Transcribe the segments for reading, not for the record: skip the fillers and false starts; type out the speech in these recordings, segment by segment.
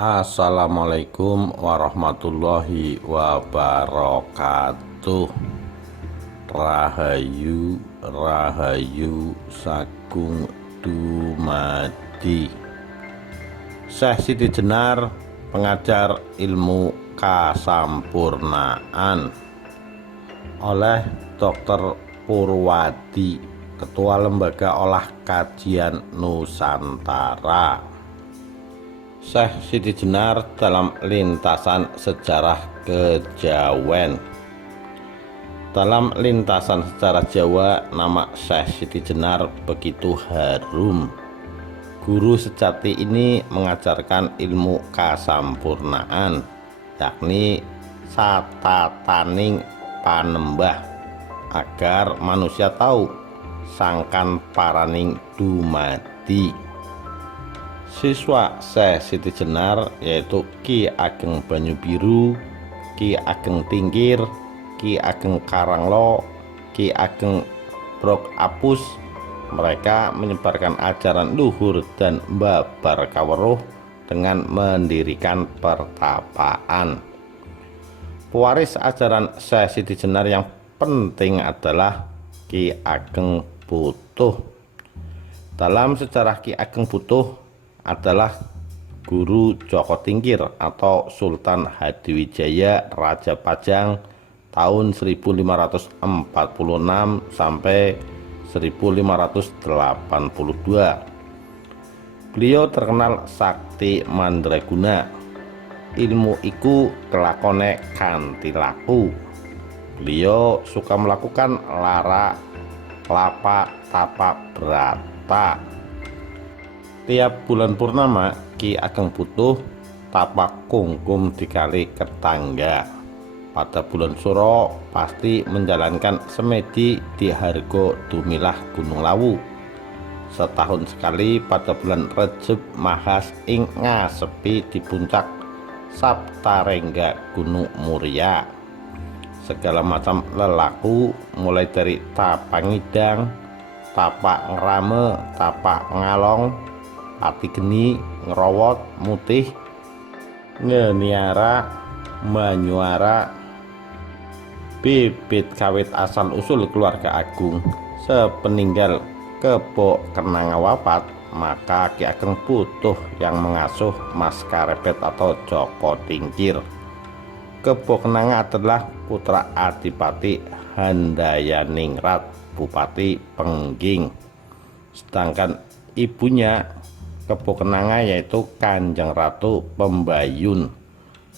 Assalamualaikum warahmatullahi wabarakatuh. Rahayu Rahayu Sagung Dumadi. Syekh Siti Jenar, pengajar ilmu kasampurnaan, oleh Dr. Purwadi, Ketua Lembaga Olah Kajian Nusantara. Syekh Siti Jenar dalam lintasan sejarah kejawen. Dalam lintasan sejarah Jawa, nama Syekh Siti Jenar begitu harum. Guru sejati ini mengajarkan ilmu kasampurnaan, yakni satataning panembah, agar manusia tahu sangkan paraning dumadi. Siswa Syekh Siti Jenar yaitu Ki Ageng Banyubiru, Ki Ageng Tingkir, Ki Ageng Karanglo, Ki Ageng Brok Apus. Mereka menyebarkan ajaran luhur dan mbabar kaweruh dengan mendirikan pertapaan. Pewaris ajaran Syekh Siti Jenar yang penting adalah Ki Ageng Butuh. Dalam sejarah, Ki Ageng Butuh adalah guru Joko Tingkir atau Sultan Hadiwijaya Raja Pajang tahun 1546 sampai 1582. Beliau terkenal sakti mandraguna. Ilmu iku kelakone kanthi laku. Beliau suka melakukan lara lapa tapa brata. Tiap bulan purnama, Ki Ageng Butuh tapak kungkum dikali ketangga. Pada bulan Suro pasti menjalankan semedi di Hargo Dumilah Gunung Lawu. Setahun sekali pada bulan Rejeb Mahas ing ngasepi di puncak Saptarengga Gunung Muria. Segala macam lelaku mulai dari tapak ngidang, tapak ngrame, tapak ngalong, ati geni, ngerowot, mutih, ngeniara, manyuara, bibit kawit asal usul keluarga agung. Sepeninggal Kebo Kenanga wafat, maka Ki Ageng Butuh yang mengasuh Mas Karepet atau Joko Tingkir. Kebo Kenanga adalah putra Adipati Handayaningrat, Bupati Pengging. Sedangkan ibunya Kebo Kenanga yaitu Kanjeng Ratu Pembayun,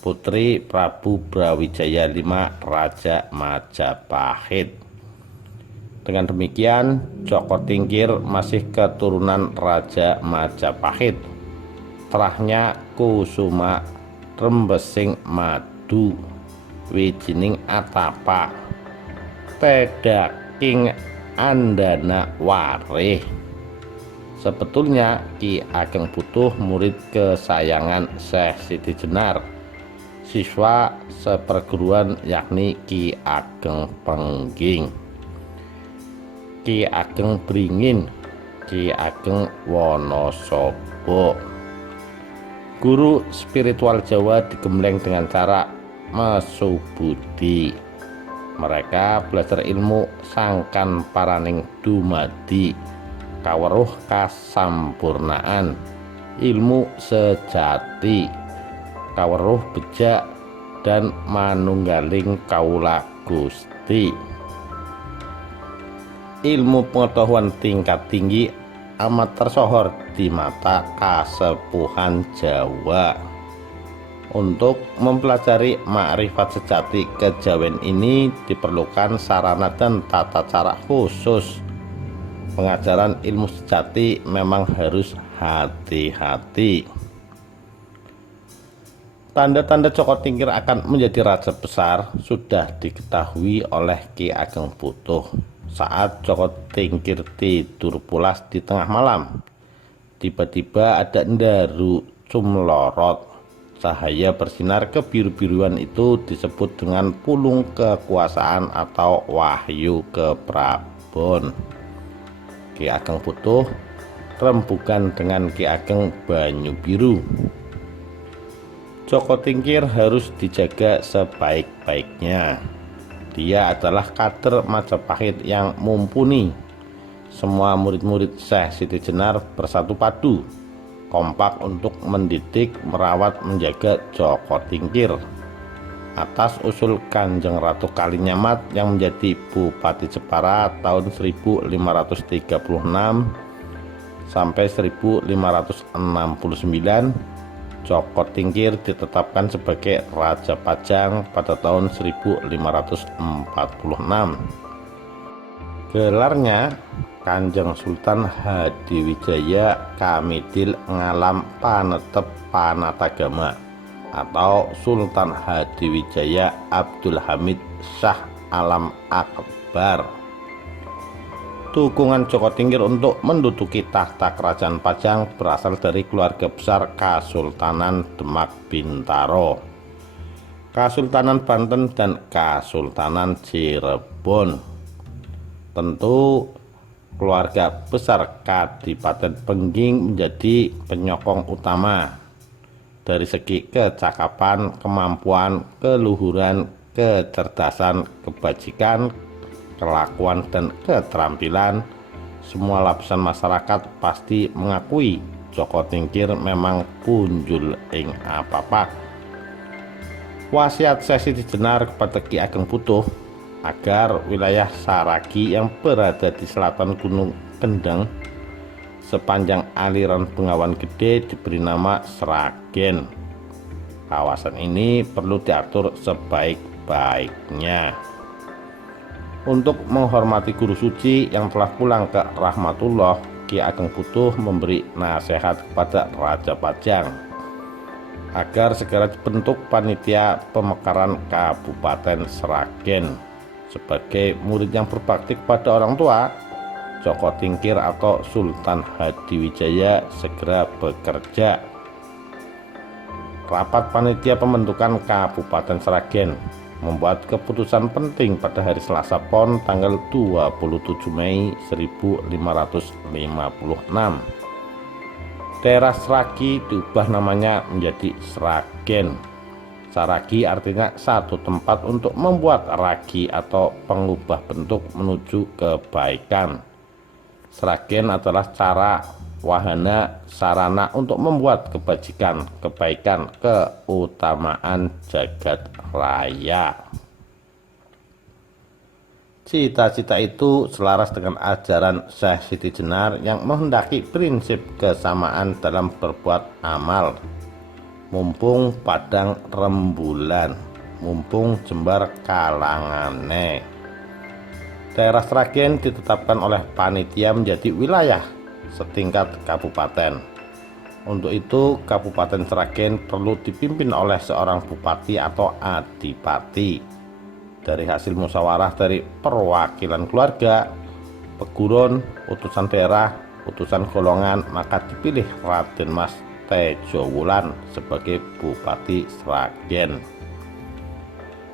putri Prabu Brawijaya V Raja Majapahit. Dengan demikian, Joko Tingkir masih keturunan Raja Majapahit. Terahnya kusuma rembesing madu, wijining atapa, tedaking andana warih. Sebetulnya Ki Ageng Butuh murid kesayangan Syekh Siti Jenar. Siswa seperguruan yakni Ki Ageng Pengging, Ki Ageng Bringin, Ki Ageng Wonosobo. Guru spiritual Jawa digembleng dengan cara mesubudi. Mereka belajar ilmu sangkan paraning dumadi, kaweruh kasampurnaan, ilmu sejati, kaweruh bejak, dan manunggaling kaula Gusti. Ilmu pengetahuan tingkat tinggi amat tersohor di mata kasepuhan Jawa. Untuk mempelajari makrifat sejati kejawen ini diperlukan sarana dan tata cara khusus. Pengajaran ilmu sejati memang harus hati-hati. Tanda-tanda Joko Tingkir akan menjadi raja besar sudah diketahui oleh Ki Ageng Butuh. Saat Joko Tingkir tidur pulas di tengah malam, tiba-tiba ada ndaru cumlorot. Cahaya bersinar kebiru-biruan itu disebut dengan pulung kekuasaan atau wahyu keprabon. Ki Ageng Butuh rembugan dengan Ki Ageng Banyubiru. Joko Tingkir harus dijaga sebaik-baiknya. Dia adalah kader Majapahit yang mumpuni. Semua murid-murid Syekh Siti Jenar bersatu padu, kompak untuk mendidik, merawat, menjaga Joko Tingkir. Atas usul Kanjeng Ratu Kalinyamat yang menjadi Bupati Jepara tahun 1536 sampai 1569, Joko Tingkir ditetapkan sebagai Raja Pajang pada tahun 1546. Gelarnya Kanjeng Sultan Hadiwijaya Kamidil Ngalam Panetep Panatagama atau Sultan Hadiwijaya Abdul Hamid Shah Alam Akbar. Dukungan Joko Tingkir untuk menduduki tahta kerajaan Pajang berasal dari keluarga besar Kasultanan Demak Bintaro, Kasultanan Banten, dan Kasultanan Cirebon. Tentu keluarga besar Kadipaten Pengging menjadi penyokong utama dari segi kecakapan, kemampuan, keluhuran, kecerdasan, kebajikan, kelakuan, dan keterampilan. Semua lapisan masyarakat pasti mengakui Joko Tingkir memang punjul ing apa-apa. Wasiat Syekh Siti Jenar kepada Ki Ageng Putuh agar wilayah Saragi yang berada di selatan Gunung Kendeng sepanjang aliran Bengawan Gede diberi nama Sragen. Kawasan ini perlu diatur sebaik-baiknya. Untuk menghormati guru suci yang telah pulang ke rahmatullah, Ki Ageng Putuh memberi nasihat kepada Raja Pajang agar segera dibentuk panitia pemekaran Kabupaten Sragen. Sebagai murid yang berbakti kepada orang tua, Joko Tingkir atau Sultan Hadiwijaya segera bekerja. Rapat panitia pembentukan Kabupaten Sragen membuat keputusan penting pada hari Selasa Pon tanggal 27 Mei 1556. Daerah Sragi diubah namanya menjadi Sragen. Saragi artinya satu tempat untuk membuat ragi atau pengubah bentuk menuju kebaikan. Sragen adalah cara, wahana, sarana untuk membuat kebajikan, kebaikan, keutamaan jagat raya. Cita-cita itu selaras dengan ajaran Syekh Siti Jenar yang menghendaki prinsip kesamaan dalam berbuat amal. Mumpung padang rembulan, mumpung jembar kalangane. Daerah Sragen ditetapkan oleh panitia menjadi wilayah setingkat kabupaten. Untuk itu, Kabupaten Sragen perlu dipimpin oleh seorang bupati atau adipati. Dari hasil musyawarah dari perwakilan keluarga, peguron, utusan daerah, utusan golongan, maka dipilih Raden Mas Tejo Wulan sebagai Bupati Sragen.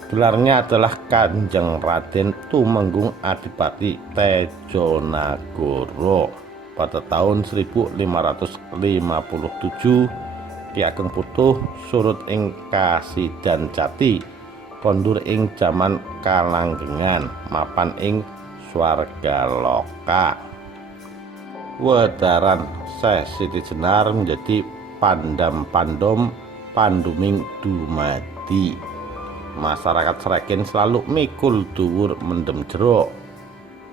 Gelarnya adalah Kanjeng Raden Tumenggung Adipati Tejo Nagoro. Pada tahun 1557, Ki Ageng Putuh surut ing Kasidan Jati, kondur ing jaman Kalanggengan, mapan ing Swargaloka. Wedaran Syekh Siti Jenar menjadi pandam-pandom panduming dumadi. Masyarakat Sragen selalu mikul dhuwur mendem jero.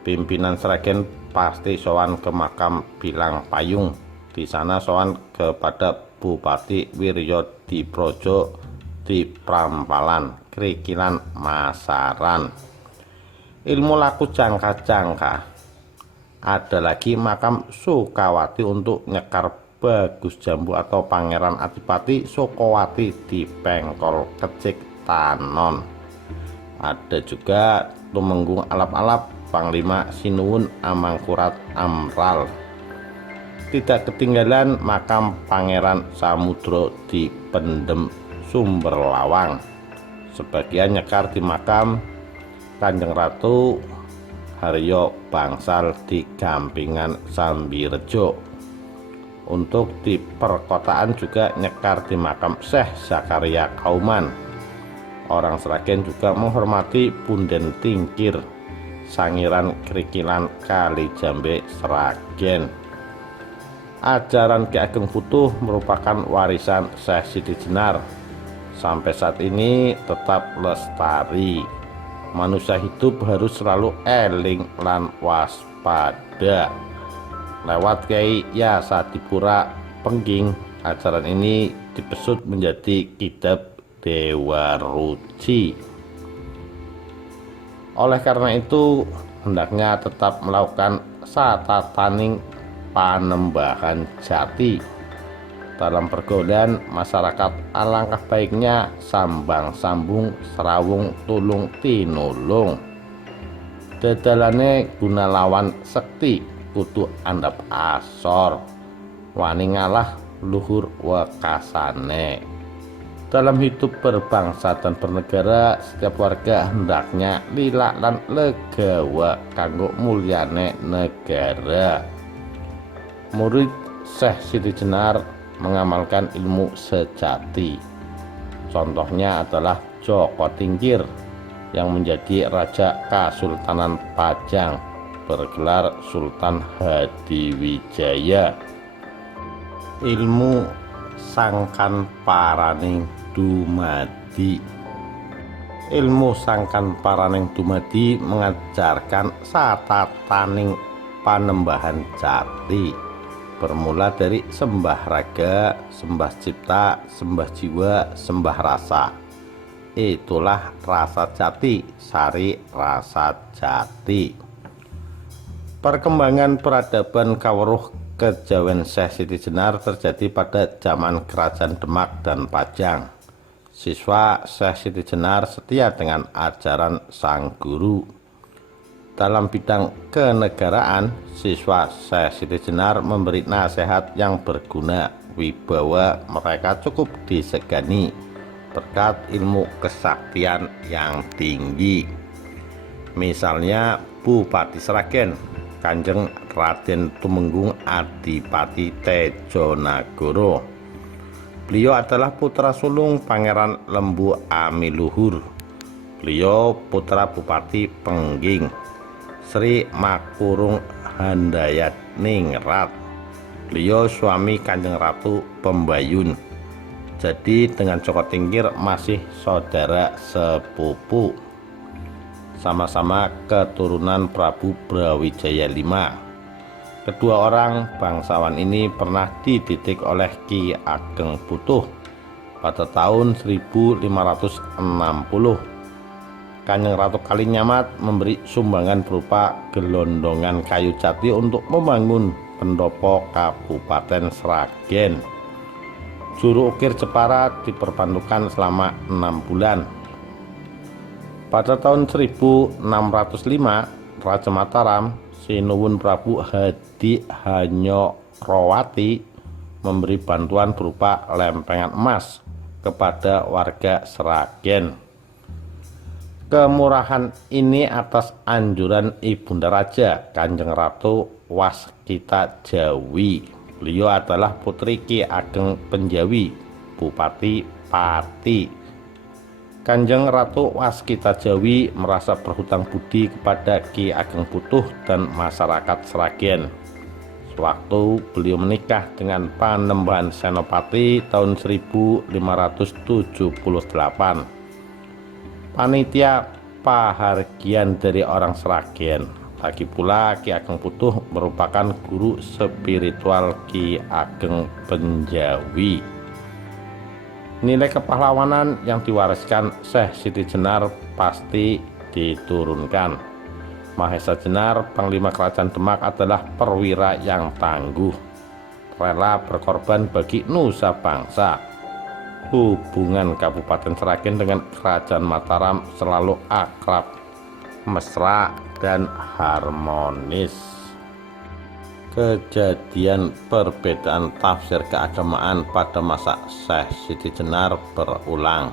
Pimpinan Sragen pasti sowan ke makam Bilang Payung. Di sana sowan kepada Bupati Wiryo Diprojo di Prampalan, Krikilan, Masaran. Ilmu laku jangka-jangka. Ada lagi makam Sukawati untuk nyekar Bagus Jambu atau Pangeran Adipati Sukawati di Pengkol Kecik Tanon. Ada juga Tumenggung Alap-alap, Panglima Sinuwun Amangkurat Amral. Tidak ketinggalan makam Pangeran Samudro di Pendem Sumberlawang. Sebagian nyekar di makam Kanjeng Ratu Haryo Bangsal di Gampingan Sambirejo. Untuk di perkotaan juga nyekar di makam Syekh Zakaria Kauman. Orang Sragen juga menghormati Punden Tingkir, Sangiran Krikilan Kalijambe Sragen. Ajaran Ki Ageng Putuh merupakan warisan Syekh Siti Jenar. Sampai saat ini tetap lestari. Manusia hidup harus selalu eling lan waspada. Lewat Kyai Yasadipura Pengging, ajaran ini dipesut menjadi kitab Dewa Ruci. Oleh karena itu, hendaknya tetap melakukan satataning panembahan jati. Dalam pergaulan masyarakat, alangkah baiknya sambang sambung serawung tulung tinulung. Dadalane guna lawan sekti kudu andap asor, wani ngalah luhur wekasane. Dalam hidup berbangsa dan bernegara, setiap warga hendaknya lila lan legawa kanggo mulyane negara. Murid Syekh Siti Jenar mengamalkan ilmu sejati. Contohnya adalah Joko Tingkir yang menjadi Raja Kasultanan Pajang, bergelar Sultan Hadiwijaya. Ilmu sangkan paraning dumadi. Ilmu sangkan paraning dumadi mengajarkan satataning panembahan jati, bermula dari sembah raga, sembah cipta, sembah jiwa, sembah rasa. Itulah rasa jati, sari rasa jati. Perkembangan peradaban kawruh kejawen Syekh Siti Jenar terjadi pada zaman Kerajaan Demak dan Pajang. Siswa Syekh Siti Jenar setia dengan ajaran sang guru. Dalam bidang kenegaraan, siswa Syekh Siti Jenar memberi nasihat yang berguna. Wibawa mereka cukup disegani berkat ilmu kesaktian yang tinggi. Misalnya Bupati Sragen Kanjeng Raden Tumenggung Adipati Tejonagoro. Beliau adalah putra sulung Pangeran Lembu Amiluhur. Beliau putra Bupati Pengging Sri Makurung Handayat Ningrat. Beliau suami Kanjeng Ratu Pembayun. Jadi dengan Joko Tingkir masih saudara sepupu. Sama-sama keturunan Prabu Brawijaya V. Kedua orang bangsawan ini pernah dididik oleh Ki Ageng Putuh pada tahun 1560. Kanjeng Ratu Kalinyamat memberi sumbangan berupa gelondongan kayu jati untuk membangun pendopo Kabupaten Sragen. Juru ukir Jepara diperbantukan selama 6 bulan. Pada tahun 1605, Raja Mataram, Sinuwun Prabu Hadi Hanyokrawati memberi bantuan berupa lempengan emas kepada warga Sragen. Kemurahan ini atas anjuran Ibunda Raja Kanjeng Ratu Waskita Jawi. Beliau adalah putri Ki Ageng Penjawi, Bupati Pati. Kanjeng Ratu Waskita Jawi merasa berhutang budi kepada Ki Ageng Putuh dan masyarakat Sragen. Sewaktu beliau menikah dengan Panembahan Senopati tahun 1578. Panitia pahargian dari orang Sragen. Lagi pula Ki Ageng Putuh merupakan guru spiritual Ki Ageng Penjawi. Nilai kepahlawanan yang diwariskan Syekh Siti Jenar pasti diturunkan. Mahesa Jenar, Panglima Kerajaan Demak, adalah perwira yang tangguh, rela berkorban bagi nusa bangsa. Hubungan Kabupaten Sragen dengan Kerajaan Mataram selalu akrab, mesra, dan harmonis. Kejadian perbedaan tafsir keagamaan pada masa Syekh Siti Jenar berulang.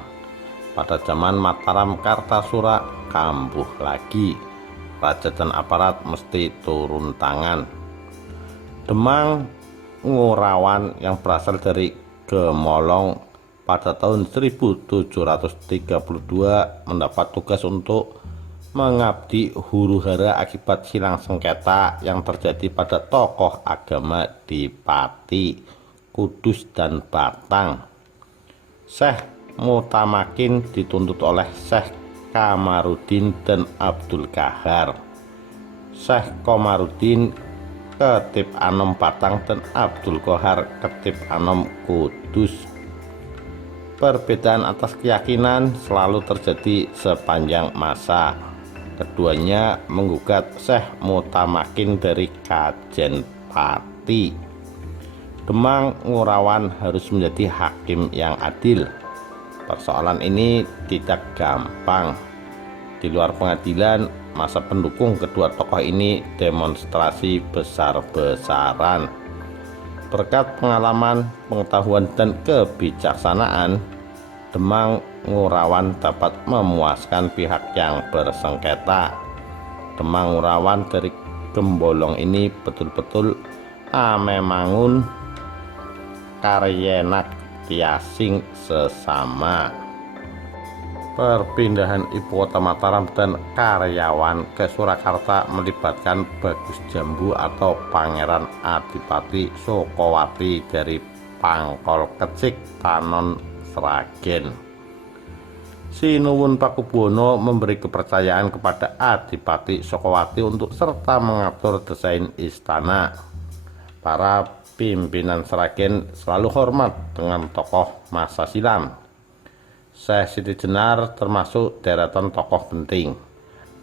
Pada zaman Mataram Kartasura kambuh lagi, raja dan aparat mesti turun tangan. Demang Ngurawan yang berasal dari Gemolong pada tahun 1732 mendapat tugas untuk mengabdi huru-hara akibat silang sengketa yang terjadi pada tokoh agama di Pati, Kudus, dan Batang. Syekh Mutamakin dituntut oleh Syekh Kamarudin dan Abdul Qahar. Syekh Komarudin Ketip Anom Batang dan Abdul Qahar Ketip Anom Kudus. Perbedaan atas keyakinan selalu terjadi sepanjang masa. Keduanya menggugat Syekh Mutamakin dari Kajen Pati. Demang Ngurawan harus menjadi hakim yang adil. Persoalan ini tidak gampang. Di luar pengadilan, masa pendukung kedua tokoh ini demonstrasi besar-besaran. Berkat pengalaman, pengetahuan, dan kebijaksanaan, Demang Ngurawan dapat memuaskan pihak yang bersengketa. Demang Ngurawan dari Gembolong ini betul-betul amemangun karyenak tiasing sesama. Perpindahan ibu kota Mataram dan karyawan ke Surakarta melibatkan Bagus Jambu atau Pangeran Adipati Sokowati dari Pangkol Kecik Tanon Sragen. Sinuwun Pakubuwono memberi kepercayaan kepada Adipati Sokowati untuk serta mengatur desain istana. Para pimpinan Sragen selalu hormat dengan tokoh masa silam. Syekh Siti Jenar termasuk deretan tokoh penting.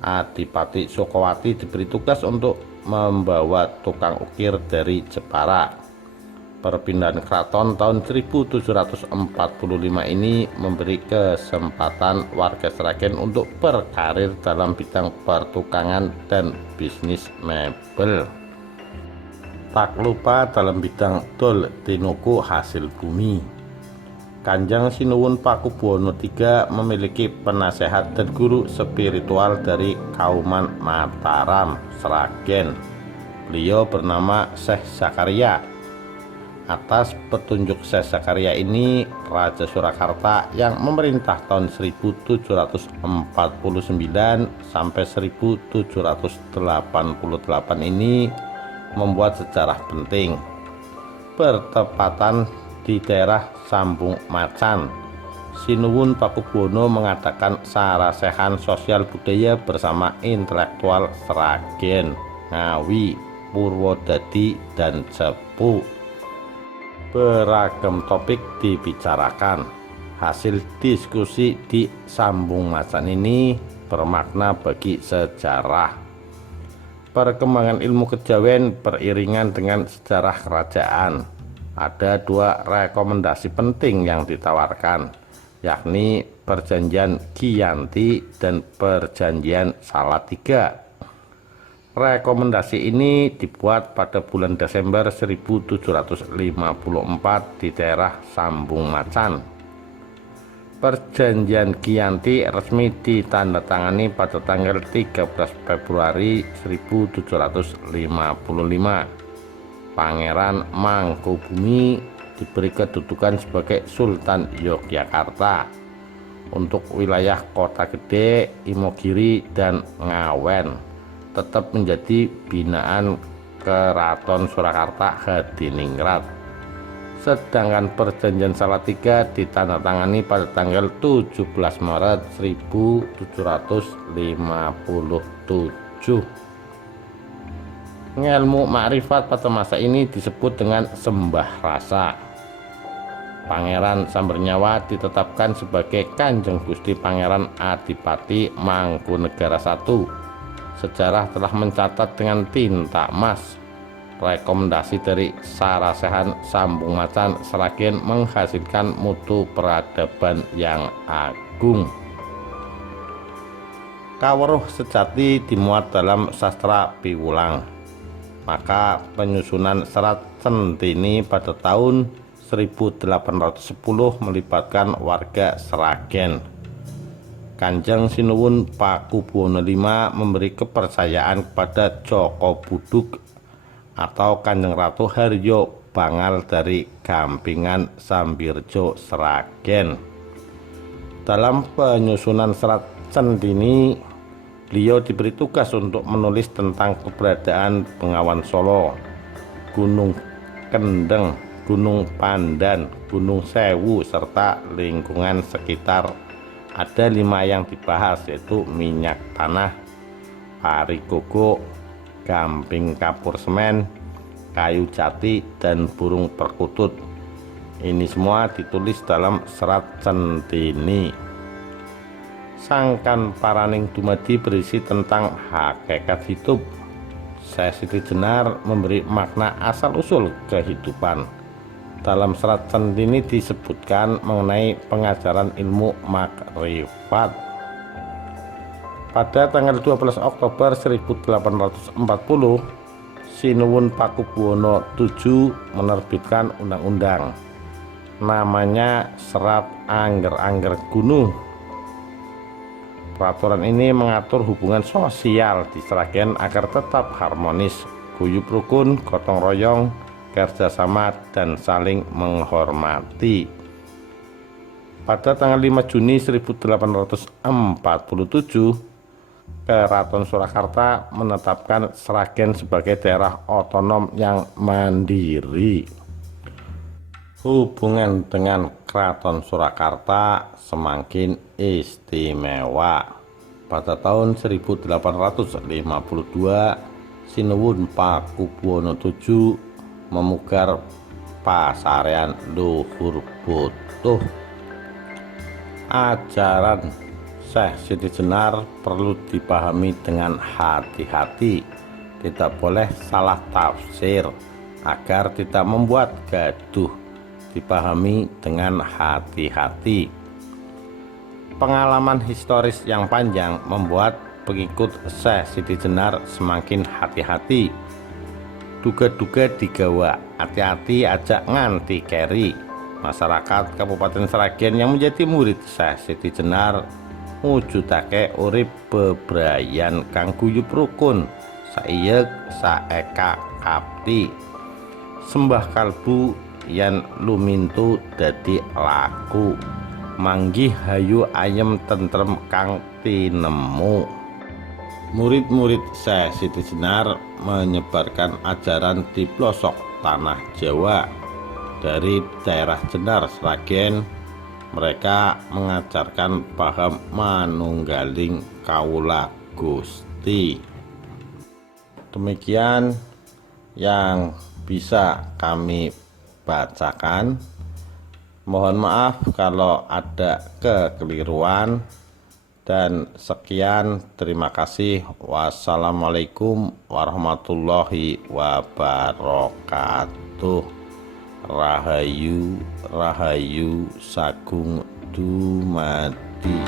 Adipati Sokowati diberi tugas untuk membawa tukang ukir dari Jepara. Perpindahan keraton tahun 1745 ini memberi kesempatan warga Sragen untuk berkarir dalam bidang pertukangan dan bisnis mebel. Tak lupa dalam bidang dol tinuku hasil bumi. Kanjeng Sinuwun Pakubuwono III memiliki penasehat dan guru spiritual dari Kauman Mataram, Sragen. Beliau bernama Syekh Zakaria. Atas petunjuk Syekh Zakaria ini, Raja Surakarta yang memerintah tahun 1749 sampai 1788 ini membuat sejarah penting. Bertepatan di daerah Sambung Macan, Sinuwun Pakubuwono mengadakan sarasehan sosial budaya bersama intelektual Sragen, Ngawi, Purwodadi, dan Cepu. Beragam topik dibicarakan. Hasil diskusi di Sambung Macan ini bermakna bagi sejarah. Perkembangan ilmu kejawen beriringan dengan sejarah kerajaan. Ada dua rekomendasi penting yang ditawarkan, yakni Perjanjian Giyanti dan Perjanjian Salatiga. Rekomendasi ini dibuat pada bulan Desember 1754 di daerah Sambung Macan. Perjanjian Giyanti resmi ditandatangani pada tanggal 13 Februari 1755. Pangeran Mangkubumi diberi kedudukan sebagai Sultan Yogyakarta untuk wilayah Kota Gede, Imogiri, dan Ngawen tetap menjadi binaan Keraton Surakarta Hadiningrat. Sedangkan Perjanjian Salatiga ditandatangani pada tanggal 17 Maret 1757. Ilmu makrifat pada masa ini disebut dengan sembah rasa. Pangeran Sambernyawa ditetapkan sebagai Kanjeng Gusti Pangeran Adipati Mangkunegara I. Sejarah telah mencatat dengan tinta emas. Rekomendasi dari sarasehan Sambung Macan Sragen menghasilkan mutu peradaban yang agung. Kaweruh sejati dimuat dalam sastra Piwulang. Maka penyusunan Serat Centini pada tahun 1810 melibatkan warga Sragen. Kanjeng Sinuwun Pakubuwono V memberi kepercayaan kepada Joko Buduk atau Kanjeng Ratu Haryo Bangal dari Gampingan Sambirjo Sragen. Dalam penyusunan Serat Centhini, beliau diberi tugas untuk menulis tentang keberadaan Bengawan Solo, Gunung Kendeng, Gunung Pandan, Gunung Sewu, serta lingkungan sekitar. Ada 5 yang dibahas, yaitu minyak tanah, pari koko, gamping kapur semen, kayu jati, dan burung perkutut. Ini semua ditulis dalam Serat Centhini. Sangkan Paraning Dumadi berisi tentang hakikat hidup. Syekh Siti Jenar memberi makna asal-usul kehidupan. Dalam Serat Centhini disebutkan mengenai pengajaran ilmu makrifat. Pada tanggal 12 Oktober 1840, Sinuwun Pakubuwono VII menerbitkan undang-undang namanya Serat Angger-Angger Gunung. Peraturan ini mengatur hubungan sosial di Sragen agar tetap harmonis, guyub rukun, gotong royong, kerjasama, dan saling menghormati. Pada tanggal 5 Juni 1847, Keraton Surakarta menetapkan Sragen sebagai daerah otonom yang mandiri. Hubungan dengan Keraton Surakarta semakin istimewa. Pada tahun 1852, Sinuwun Pakubuwono VII memugar pasarean Luhur Butuh. Ajaran Syekh Siti Jenar perlu dipahami dengan hati-hati, tidak boleh salah tafsir agar tidak membuat gaduh. Dipahami dengan hati-hati. Pengalaman historis yang panjang membuat pengikut Syekh Siti Jenar semakin hati-hati. Duga-duga digawa, hati-hati ajak nganti keri. Masyarakat Kabupaten Sragen yang menjadi murid Syekh Siti Jenar mujudake urip bebrayan kang guyub rukun, saiyeg saeka kapti, sembah kalbu yen lumintu dadi laku, manggih hayu ayem tentrem kang tinemu. Murid-murid Syekh Siti Jenar menyebarkan ajaran di pelosok tanah Jawa. Dari daerah Jenar Sragen, mereka mengajarkan paham manunggaling kawula Gusti. Demikian yang bisa kami bacakan. Mohon maaf kalau ada kekeliruan, dan sekian, terima kasih. Wassalamualaikum warahmatullahi wabarakatuh. Rahayu Rahayu Sagung Dumadi.